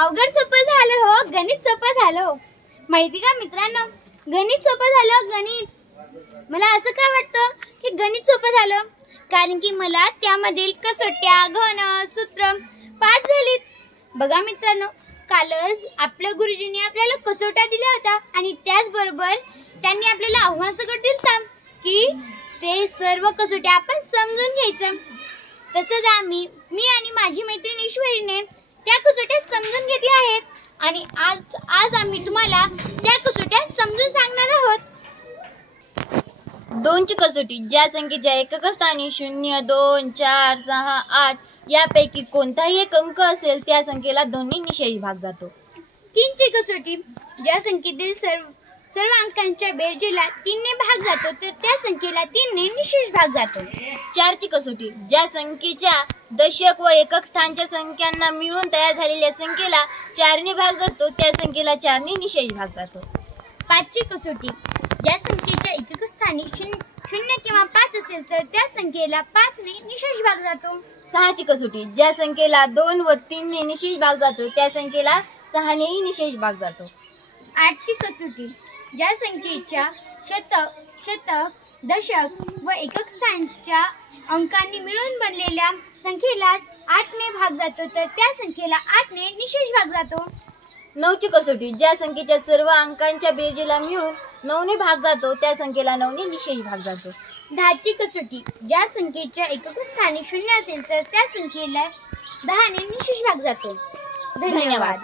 अवघड सोपं झालं हो, गणित सोपं झालं हो. माहिती का मित्रांनो, गणित सोपं झालं. गणित मला असं का वाटतं की गणित सोपं झालं, कारण की मला त्यामधील कसोट्या, घन, सूत्र पाठ झालीत. बघा मित्रांनो, कालच आपल्या गुरुजींनी आपल्याला कसोट्या दिल्या होत्या आणि त्याचबरोबर त्यांनी आपल्याला आव्हान सकट दिलं की ते सर्व कसोट्या आपण समजून घ्यायचं. तसंच मी आणि माझी मैत्रीण ईश्वरीने त्या कसोट्या समजून घेतल्या आहेत आणि आज आम्ही तुम्हाला त्या कसोट्या समजून सांगणार आहोत. 2 ची कसोटी, ज्या संख्येच्या एकक स्थानी 0, 2, 4, 6, 8 यापैकी कोणताही एक अंक असेल त्या संख्येला 2 ने निशेष भाग जातो. 3 ची कसोटी, ज्या संख्येतील सर्व अंकांच्या बेरजेला 3 ने भाग जातो तर त्या संख्येला 3 ने निशेष भाग जातो. 4 ची कसोटी, ज्या संख्येच्या दशक व एकक स्थानच्या संख्यांना मिळून तयार झालेल्या संख्येला 4 ने भाग जातो त्या संख्येला 4 ने निशेष भाग जातो. 5 ची कसोटी, ज्या संख्येच्या एकक स्थानी 0 किंवा 5 असेल तर त्या संख्येला 5 ने निशेष भाग जातो. 6 ची कसोटी, ज्या संख्येला 2 व 3 ने निशेष भाग जातो त्या संख्येला 6 नेही निशेष भाग जातो. 8 ची कसोटी, ज्या संख्येच्या शतक, दशक व एकक स्थानच्या अंकांनी मिळून बनलेल्या संख्येला 8 ने भाग जातो तर त्या संख्येला 8 ने निशेष भाग जातो. 9 ची कसोटी, ज्या संख्येच्या सर्व अंकांच्या बेरजेला मिळून 9 ने भाग जातो त्या संख्येला 9 ने निशेष भाग जातो. 10 ची कसोटी, ज्या संख्येच्या एकक स्थानी 0 असेल तर त्या संख्येला 10 ने निशेष भाग जातो. धन्यवाद.